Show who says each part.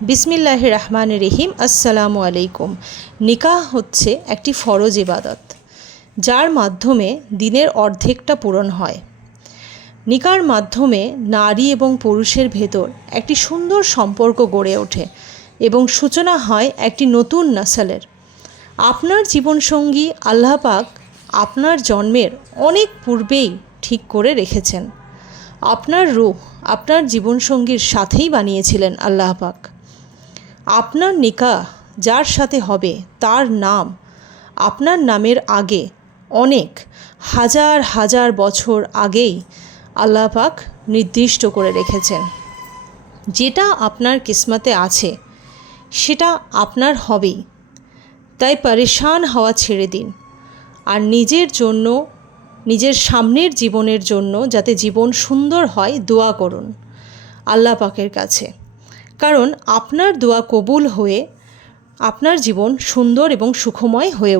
Speaker 1: বিসমিল্লাহ রহমান রহিম, আসসালামু আলাইকুম। নিকাহ হচ্ছে একটি ফরজ ইবাদত, যার মাধ্যমে দিনের অর্ধেকটা পূরণ হয়। নিকার মাধ্যমে নারী এবং পুরুষের ভেতর একটি সুন্দর সম্পর্ক গড়ে ওঠে এবং সূচনা হয় একটি নতুন নাসালের। আপনার জীবনসঙ্গী আল্লাহ পাক আপনার জন্মের অনেক পূর্বেই ঠিক করে রেখেছেন। আপনার রূহ আপনার জীবনসঙ্গীর সাথেই বানিয়েছিলেন আল্লাহ পাক। আপনার নিকাহ যার সাথে হবে তার নাম আপনার নামের আগে অনেক হাজার হাজার বছর আগেই আল্লাহ পাক নির্দিষ্ট করে রেখেছেন। যেটা আপনার কিসমাতে আছে, সেটা আপনার হবেই। তাই পরেশান হওয়া ছেড়ে দিন আর নিজের জন্য, নিজের সামনের জীবনের জন্য যাতে জীবন সুন্দর হয়, দোয়া করুন আল্লাহ পাকের কাছে। কারণ আপনার দোয়া কবুল হয়ে আপনার জীবন সুন্দর এবং সুখময় হয়ে